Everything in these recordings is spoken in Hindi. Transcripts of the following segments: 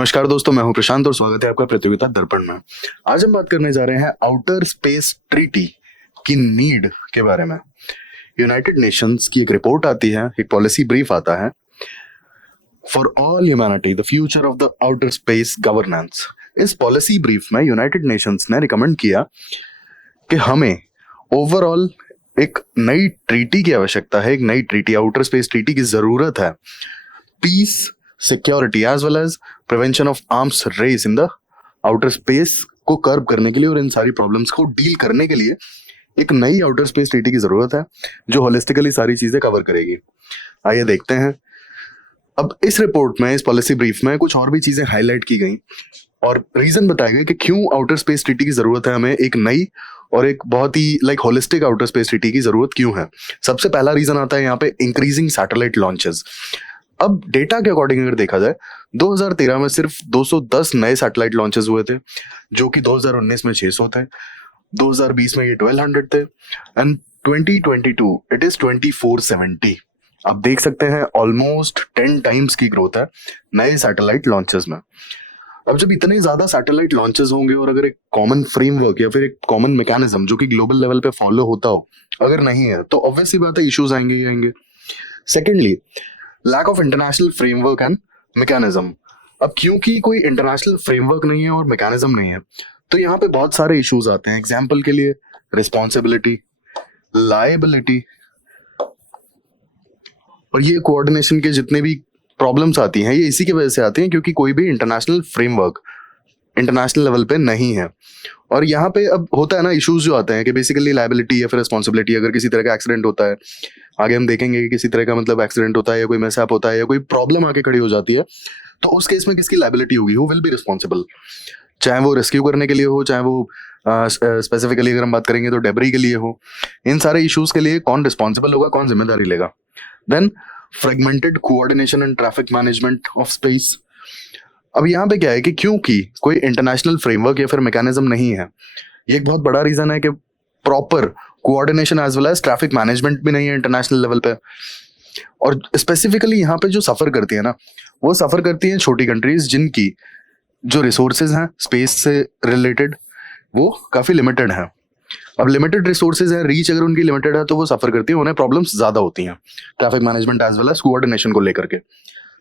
नमस्कार दोस्तों, मैं हूं प्रशांत और स्वागत है आपका प्रतियोगिता दर्पण में। आज हम बात करने जा रहे हैं आउटर स्पेस ट्रीटी की नीड के बारे में। यूनाइटेड नेशंस की एक रिपोर्ट आती है, एक पॉलिसी ब्रीफ आता है, for all humanity the future of the outer space governance. इस पॉलिसी ब्रीफ में यूनाइटेड नेशंस ने रिकमेंड किया कि हमें ओवरऑल एक नई ट्रीटी की आवश्यकता है, एक नई ट्रीटी, आउटर स्पेस ट्रीटी की जरूरत है। Peace, security as well as prevention of arms race in the outer space को कर्ब करने के लिए और इन सारी प्रॉब्लम्स को डील करने के लिए एक नई आउटर स्पेस ट्रीटी की जरूरत है जो होलिस्टिकली सारी चीजें कवर करेगी। आइए देखते हैं। अब इस रिपोर्ट में, इस पॉलिसी ब्रीफ में कुछ और भी चीजें हाईलाइट की गई और रीजन बताया गया कि क्यों आउटर स्पेस ट्रीटी की जरूरत है हमें, एक नई और एक बहुत ही होलिस्टिक आउटर स्पेस ट्रीटी की जरूरत क्यों है। सबसे पहला रीजन आता है यहाँ पे इंक्रीजिंग सैटेलाइट लॉन्चेस। अब डेटा के अकॉर्डिंग अगर देखा जाए, 2013 में सिर्फ 210 नए सैटेलाइट लॉन्चेस हुए थे, जो कि 2019 में 600 थे, 2020 में ये 1200 थे एंड 2022 इट इज 2470। आप देख सकते हैं ऑलमोस्ट 10 टाइम्स की ग्रोथ है नए सैटेलाइट लॉन्चेस में। अब जब इतने ज्यादा सैटेलाइट लॉन्चेस होंगे और अगर एक कॉमन फ्रेमवर्क या फिर एक कॉमन मैकेनिज्म जो कि ग्लोबल लेवल पे फॉलो होता हो अगर नहीं है, तो ऑब्वियसली बात है इश्यूज आएंगे ही आएंगे। Secondly, lack of international framework and mechanism. अब क्योंकि कोई इंटरनेशनल फ्रेमवर्क नहीं है और मैकेनिज्म नहीं है, तो यहाँ पे बहुत सारे इश्यूज आते हैं। एग्जाम्पल के लिए रिस्पॉन्सिबिलिटी, लायबिलिटी और ये कोऑर्डिनेशन के जितने भी प्रॉब्लम्स आती हैं, ये इसी की वजह से आती हैं क्योंकि कोई भी इंटरनेशनल फ्रेमवर्क इंटरनेशनल लेवल पे नहीं है। और यहाँ पे अब होता है ना, इश्यूज जो आते हैं कि बेसिकली लायबिलिटी या फिर रिस्पॉन्सिबिलिटी, अगर किसी तरह का एक्सीडेंट होता है, आगे हम देखेंगे कि किसी तरह का एक्सीडेंट होता है या कोई मिसहैप होता है या कोई प्रॉब्लम आके खड़ी हो जाती है, तो उस केस में किसकी लायबिलिटी होगी, हु विल बी रिस्पॉन्सिबल। चाहे वो रेस्क्यू करने के लिए हो, चाहे वो स्पेसिफिकली अगर हम बात करेंगे तो डेब्री के लिए हो, इन सारे इश्यूज के लिए कौन रिस्पॉन्सिबल होगा, कौन जिम्मेदारी लेगा। Then fragmented coordination and traffic management of space. अब यहाँ पे क्या है कि क्योंकि कोई इंटरनेशनल फ्रेमवर्क या फिर मैकेनिज्म नहीं है, ये एक बहुत बड़ा रीजन है कि proper coordination as well as traffic management भी नहीं है इंटरनेशनल लेवल पे। और स्पेसिफिकली यहाँ पे जो सफर करती है ना, वो सफर करती हैं छोटी कंट्रीज जिनकी जो रिसोर्सेज हैं स्पेस से रिलेटेड वो काफी लिमिटेड है। अब लिमिटेड रिसोर्सेज है, रीच अगर उनकी लिमिटेड है, तो वो सफर करती है, उन्हें प्रॉब्लम्स ज्यादा होती हैं traffic management as well as coordination को लेकर के।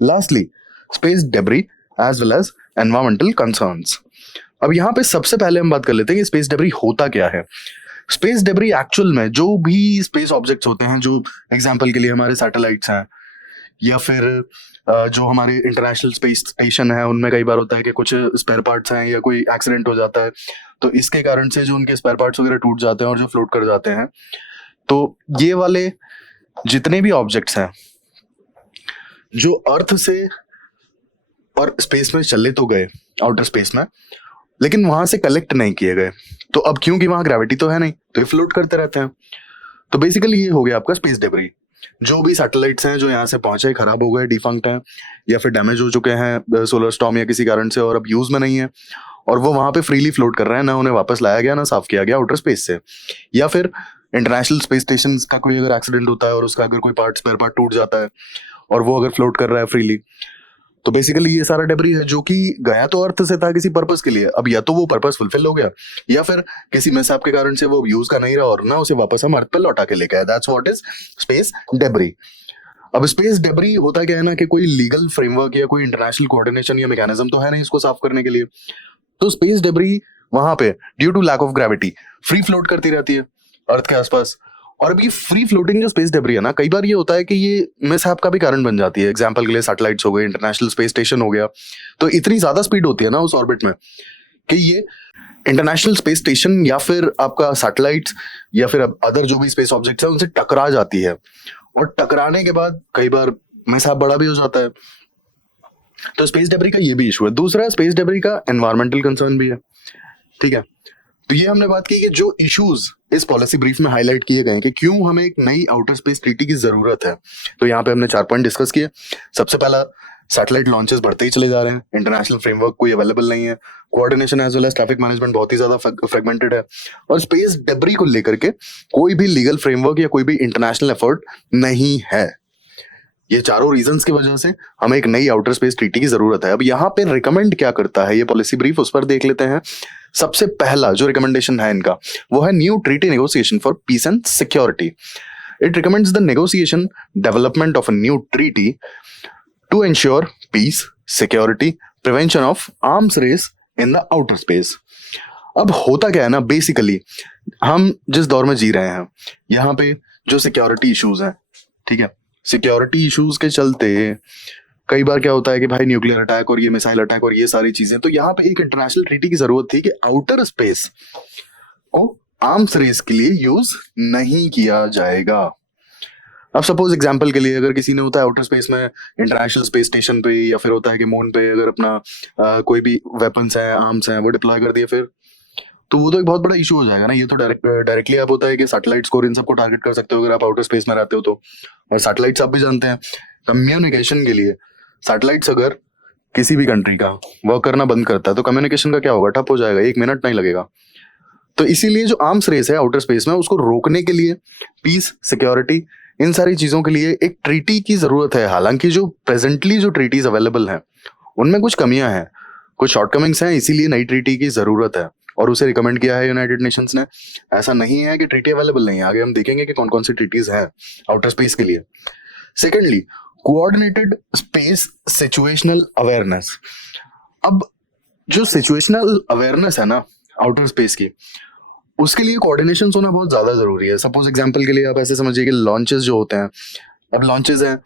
Lastly, space debris as well as environmental concerns. अब यहाँ पे सबसे पहले हम बात कर लेते हैं कि स्पेस डेब्री होता क्या है। स्पेस डेब्री एक्चुअल में जो भी स्पेस ऑब्जेक्ट्स होते हैं, जो एग्जांपल के लिए हमारे सैटेलाइट्स हैं या फिर जो हमारे इंटरनेशनल स्पेस स्टेशन है, उनमें कई बार होता है कि कुछ स्पेयर पार्ट्स हैं या कोई एक्सीडेंट हो जाता है, तो इसके कारण से जो उनके स्पेयर पार्ट्स वगैरह टूट जाते हैं और जो फ्लोट कर जाते हैं, तो ये वाले जितने भी ऑब्जेक्ट्स हैं जो अर्थ से और स्पेस में चले तो गए आउटर स्पेस में, लेकिन वहां से कलेक्ट नहीं किए गए, तो अब क्योंकि वहां ग्रेविटी तो है नहीं, तो ये फ्लोट करते रहते हैं। तो बेसिकली ये हो गया आपका स्पेस डेब्री। जो भी सैटेलाइट्स हैं जो यहाँ से पहुंचे, खराब हो गए, डिफंक्ट हैं या फिर डैमेज हो चुके हैं सोलर स्टॉर्म या किसी कारण से, और अब यूज में नहीं है और वो वहां पे फ्रीली फ्लोट कर रहे हैं, ना उन्हें वापस लाया गया ना साफ किया गया आउटर स्पेस से, या फिर इंटरनेशनल स्पेस स्टेशन का कोई अगर एक्सीडेंट होता है और उसका अगर कोई पार्ट, स्पेयर पार्ट टूट जाता है और वो अगर फ्लोट कर रहा है फ्रीली, तो बेसिकली ये सारा डेब्री है जो कि गया तो अर्थ से था किसी पर्पस के लिए, अब या तो वो पर्पस फुलफिल हो गया या फिर किसी मिसहैप के कारण से वो यूज का नहीं रहा और ना उसे वापस हम अर्थ पे लौटा के लेके आए। That's what is space debris. अब स्पेस डेब्री होता क्या है ना कि कोई लीगल फ्रेमवर्क या कोई इंटरनेशनल कोऑर्डिनेशन या मैकेनिज्म तो है नहीं इसको साफ करने के लिए, तो स्पेस डेब्री वहां पे due to lack of gravity free float करती रहती है अर्थ के आसपास। और अब ये फ्री फ्लोटिंग जो स्पेस डेब्री है ना, कई बार ये होता है कि ये मिसहैप का भी कारण बन जाती है। एग्जांपल के लिए सैटेलाइट्स हो गए, इंटरनेशनल स्पेस स्टेशन हो गया, तो इतनी ज्यादा स्पीड होती है ना उस ऑर्बिट में कि ये इंटरनेशनल स्पेस स्टेशन या फिर आपका सैटेलाइट्स या फिर अदर जो भी स्पेस ऑब्जेक्ट्स है उनसे टकरा जाती है, और टकराने के बाद कई बार मिसहैप बड़ा भी हो जाता है। तो स्पेस डेब्री का ये भी इशू है। दूसरा, स्पेस डेब्री का एनवायरमेंटल कंसर्न भी है। ठीक है, तो ये हमने बात की कि जो इश्यूज इस पॉलिसी ब्रीफ में हाईलाइट किए गए हैं कि क्यों हमें एक नई आउटर स्पेस ट्रीटी की जरूरत है, तो यहाँ पे हमने 4 पॉइंट डिस्कस किए। सबसे पहला, सैटेलाइट लॉन्चेस बढ़ते ही चले जा रहे हैं, इंटरनेशनल फ्रेमवर्क कोई अवेलेबल नहीं है, coordination as well as traffic management बहुत ही ज्यादा फ्रेगमेंटेड है, और स्पेस डेब्री को लेकर के कोई भी लीगल फ्रेमवर्क या कोई भी इंटरनेशनल एफर्ट नहीं है। ये चारों रीजंस की वजह से हमें एक नई आउटर स्पेस ट्रीटी की जरूरत है। अब यहाँ पे रिकमेंड क्या करता है ये पॉलिसी ब्रीफ, उस पर देख लेते हैं। सबसे पहला जो रिकमेंडेशन है इनका वो है new treaty negotiation for peace and security. It recommends the negotiation development of a new treaty to ensure peace, security, prevention of arms race in the outer space. अब होता क्या है ना, बेसिकली हम जिस दौर में जी रहे हैं यहाँ पे जो सिक्योरिटी इश्यूज हैं, ठीक है, सिक्योरिटी इश्यूज के चलते कई बार क्या होता है कि भाई न्यूक्लियर अटैक और ये मिसाइल अटैक और ये सारी चीजें, तो यहाँ पे एक इंटरनेशनल ट्रीटी की जरूरत थी कि आउटर स्पेस को आर्म्स रेस के लिए यूज नहीं किया जाएगा। अब सपोज एग्जांपल के लिए अगर किसी ने होता है आउटर स्पेस में इंटरनेशनल स्पेस स्टेशन पे या फिर होता है कि मून पे अगर अपना कोई भी वेपन्स है, आर्म्स हैं, वो डिप्लॉय कर दिए फिर, तो वो तो एक बहुत बड़ा इशू हो जाएगा ना। ये तो डायरेक्टली आप होता है कि सैटेलाइट्स को इन सबको टारगेट कर सकते हो अगर आप आउटर स्पेस में रहते हो तो। और सैटेलाइट्स आप भी जानते हैं कम्युनिकेशन के लिए, सैटेलाइट्स अगर किसी भी कंट्री का वर्क करना बंद करता है तो कम्युनिकेशन का क्या होगा, ठप हो जाएगा, 1 मिनट नहीं लगेगा। तो इसीलिए जो आर्म्स रेस है आउटर स्पेस में उसको रोकने के लिए, पीस, सिक्योरिटी, इन सारी चीजों के लिए एक ट्रीटी की जरूरत है। हालांकि जो प्रेजेंटली जो ट्रीटीज अवेलेबल हैं उनमें कुछ कमियां हैं, कुछ शॉर्टकमिंग्स हैं, इसीलिए नई ट्रीटी की जरूरत है और उसे रिकमेंड किया है यूनाइटेड नेशंस ने। ऐसा नहीं है कि ट्रीटी अवेलेबल नहीं है, आगे हम देखेंगे कि कौन कौन सी ट्रीटीज हैं आउटर स्पेस के लिए। Secondly, coordinated space situational awareness. अब जो सिचुएशनल अवेयरनेस है ना आउटर स्पेस की, उसके लिए कोऑर्डिनेशन होना बहुत ज्यादा जरूरी है। सपोज एग्जांपल के लिए आप ऐसे समझिए कि लॉन्चेस जो होते हैं, अब लॉन्चेस हैं,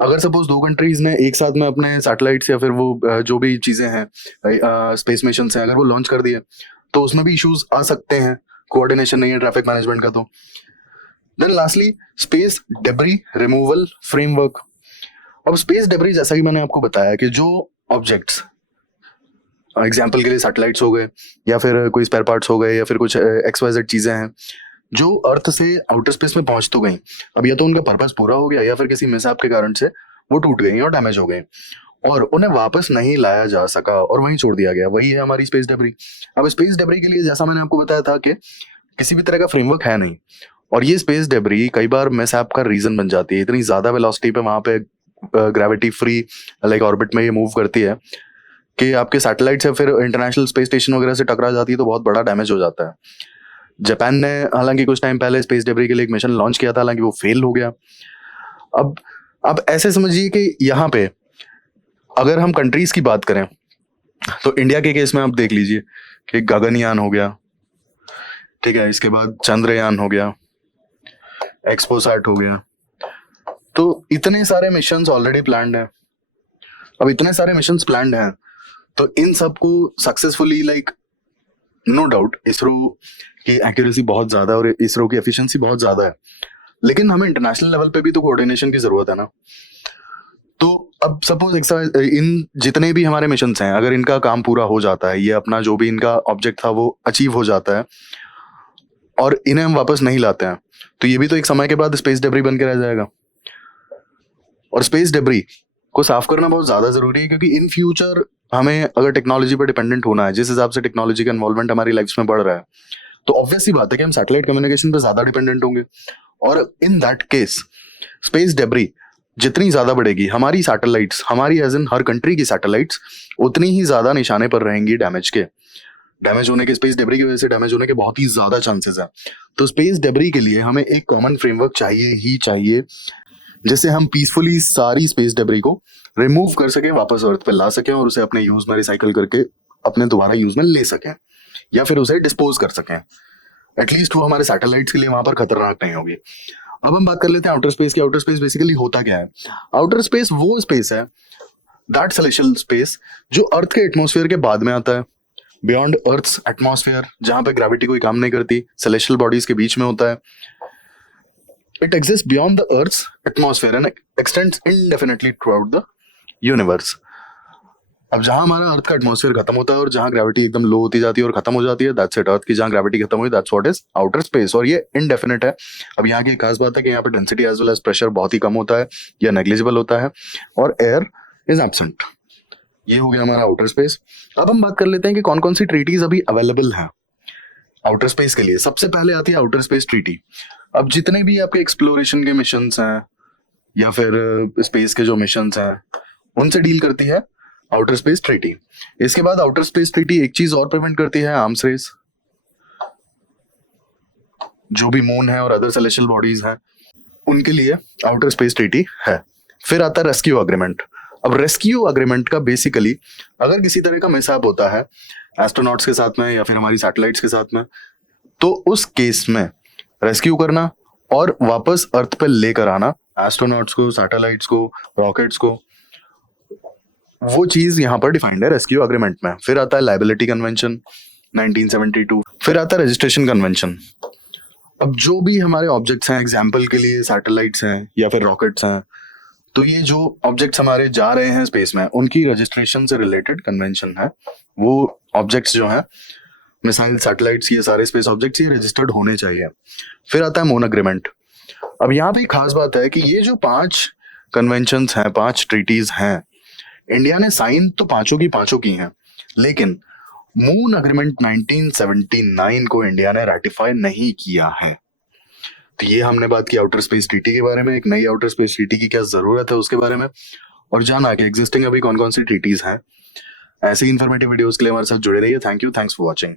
अगर सपोज 2 कंट्रीज ने एक साथ में अपने सैटेलाइट्स या फिर वो जो भी चीजें हैं स्पेस मिशन हैं अगर वो लॉन्च कर दिए तो उसमें भी इश्यूज आ सकते हैं, कोऑर्डिनेशन नहीं है ट्रैफिक मैनेजमेंट का। तो then lastly, space debris removal framework. अब स्पेस डेब्री जैसा कि मैंने आपको बताया कि जो ऑब्जेक्ट्स, एग्जाम्पल के लिए सैटेलाइट्स हो गए या फिर कोई स्पेयर पार्ट्स हो गए या फिर कुछ XYZ चीजें हैं जो अर्थ से आउटर स्पेस में पहुंच तो गई, अब या तो उनका पर्पस पूरा हो गया या फिर किसी मिसहैप के कारण से वो टूट गई और डैमेज हो गए और उन्हें वापस नहीं लाया जा सका और वहीं छोड़ दिया गया, वही है हमारी स्पेस डेब्री। अब स्पेस डेब्री के लिए जैसा मैंने आपको बताया था कि किसी भी तरह का फ्रेमवर्क है नहीं और ये स्पेस डेब्री कई बार मिसहैप का रीजन बन जाती है। इतनी ज्यादा वेलोसिटी पे वहां पे ग्रेविटी फ्री लाइक ऑर्बिट में ये मूव करती है कि आपके सैटेलाइट से फिर इंटरनेशनल स्पेस स्टेशन वगैरह से टकरा जाती है तो बहुत बड़ा डैमेज हो जाता है। जापान ने हालांकि कुछ टाइम पहले स्पेस डेब्री के लिए एक मिशन लॉन्च किया था, हालांकि वो फेल हो गया। अब ऐसे समझिए कि यहाँ पे अगर हम कंट्रीज की बात करें तो इंडिया के केस में आप देख लीजिए कि गगनयान हो गया, ठीक है, इसके बाद चंद्रयान हो गया, एक्सपोसैट हो गया, तो इतने सारे मिशंस ऑलरेडी प्लान्ड हैं। अब इतने सारे मिशंस प्लान्ड हैं तो इन सबको successfully like no doubt ISRO की एक्यूरेसी बहुत ज्यादा है और इसरो की एफिशिएंसी बहुत ज्यादा है, लेकिन हमें इंटरनेशनल लेवल पे भी तो कोऑर्डिनेशन की जरूरत है ना। तो अब सपोज इन जितने भी हमारे मिशंस हैं अगर इनका काम पूरा हो जाता है, ये अपना जो भी इनका ऑब्जेक्ट था वो अचीव हो जाता है और इन्हें हम वापस नहीं लाते हैं तो ये भी तो एक समय के बाद स्पेस डेब्री बन के रह जाएगा। और स्पेस डेब्री को साफ करना बहुत ज्यादा जरूरी है क्योंकि इन फ्यूचर हमें अगर टेक्नोलॉजी पर डिपेंडेंट होना है, जिस हिसाब से टेक्नोलॉजी का इन्वॉल्वमेंट हमारी लाइफ में बढ़ रहा है, तो ऑब्वियस सी बात है कि हम सैटेलाइट कम्युनिकेशन पे ज्यादा डिपेंडेंट होंगे और in that case space debris जितनी ज्यादा बढ़ेगी, हमारी सैटेलाइट्स, हमारी एज इन हर कंट्री की सैटेलाइट्स उतनी ही ज्यादा निशाने पर रहेंगी डैमेज के। डैमेज होने के, स्पेस डेब्री की वजह से डैमेज होने के बहुत ही ज्यादा चांसेस है। तो स्पेस डेब्री के लिए हमें एक कॉमन फ्रेमवर्क चाहिए ही चाहिए जिससे हम पीसफुली सारी स्पेस डेब्री को रिमूव कर सकें, वापस अर्थ पे ला सकें और उसे अपने यूज में रिसाइकल करके अपने दोबारा यूज में ले सकें या फिर उसे डिस्पोज कर सकें। एटलीस्ट वो हमारे सैटेलाइट्स के लिए वहां पर खतरनाक नहीं होगी। अब हम बात कर लेते हैं आउटर स्पेस की। आउटर स्पेस बेसिकली होता क्या है? आउटर स्पेस वो स्पेस है, दैट सेलेस्टियल स्पेस, जो अर्थ के एटमॉस्फेयर के बाद में आता है, बियॉन्ड अर्थ्स एटमॉस्फेयर, जहां पे ग्रेविटी कोई काम नहीं करती, सेलेस्टियल बॉडीज के बीच में होता है। It exist beyond the Earth's atmosphere and extends indefinitely throughout the universe. अब जहां हमारा अर्थ का एटमॉस्फेयर खत्म होता है और जहां ग्रेविटी एकदम लो होती जाती है और खत्म हो जाती है, दैट्स इट। अर्थ की जहां ग्रेविटी खत्म हुई, that's what is outer space. और ये इनडेफिनिट है। अब यहाँ की खास बात है कि यहाँ पे density as well as pressure बहुत ही कम होता है या नेग्लिजिबल होता है और एयर इज एब्सेंट। ये हो गया हमारा आउटर स्पेस। अब हम बात कर लेते हैं कि कौन कौन सी ट्रीटीज अभी अवेलेबल हैं आउटर स्पेस के लिए। सबसे पहले आती है आउटर स्पेस ट्रीटी। अब जितने भी आपके एक्सप्लोरेशन के मिशंस हैं, या फिर स्पेस के जो मिशंस हैं उनसे डील करती है आउटर स्पेस ट्रीटी। इसके बाद आउटर स्पेस ट्रीटी एक चीज और प्रिवेंट करती है, आर्म्स रेस। जो भी मून है और अदर सेलेस्टियल बॉडीज हैं उनके लिए आउटर स्पेस ट्रीटी है। फिर आता है रेस्क्यू अग्रीमेंट। अब रेस्क्यू अग्रीमेंट का बेसिकली अगर किसी तरह का मिसहैप होता है एस्ट्रोनॉट्स के साथ में या फिर हमारी सैटेलाइट्स के साथ में, तो उस केस में रेस्क्यू करना और वापस अर्थ पे लेकर आना एस्ट्रोनॉट्स को, सैटेलाइट्स को, रॉकेट्स को, वो चीज यहाँ पर डिफाइंड है रेस्क्यू अग्रीमेंट में। फिर आता है लायबिलिटी कन्वेंशन 1972। फिर आता है रजिस्ट्रेशन कन्वेंशन। अब जो भी हमारे ऑब्जेक्ट्स हैं, एग्जाम्पल के लिए सैटेलाइट्स हैं या फिर रॉकेट्स हैं, तो ये जो ऑब्जेक्ट्स हमारे जा रहे हैं स्पेस में उनकी रजिस्ट्रेशन से रिलेटेड कन्वेंशन है। वो ऑब्जेक्ट्स जो हैं, मिसाइल, सैटेलाइट्स, ये सारे स्पेस ऑब्जेक्ट्स ये रजिस्टर्ड होने चाहिए। फिर आता है मून अग्रीमेंट। अब यहाँ पे खास बात है कि ये जो 5 कन्वेंशंस हैं, 5 ट्रीटीज हैं, इंडिया ने साइन तो पांचों की हैं, लेकिन मून अग्रीमेंट 1979 को इंडिया ने रैटिफाई नहीं किया है। तो ये हमने बात की आउटर स्पेस ट्रीटी के बारे में, एक नई आउटर स्पेस ट्रीटी की क्या जरूरत है उसके बारे में, और जाना कि एग्जिस्टिंग अभी कौन कौन सी ट्रीटीज हैं। ऐसी इंफॉर्मेटिव वीडियोस के लिए हमारे साथ जुड़े रहिए। Thank you, thanks for watching.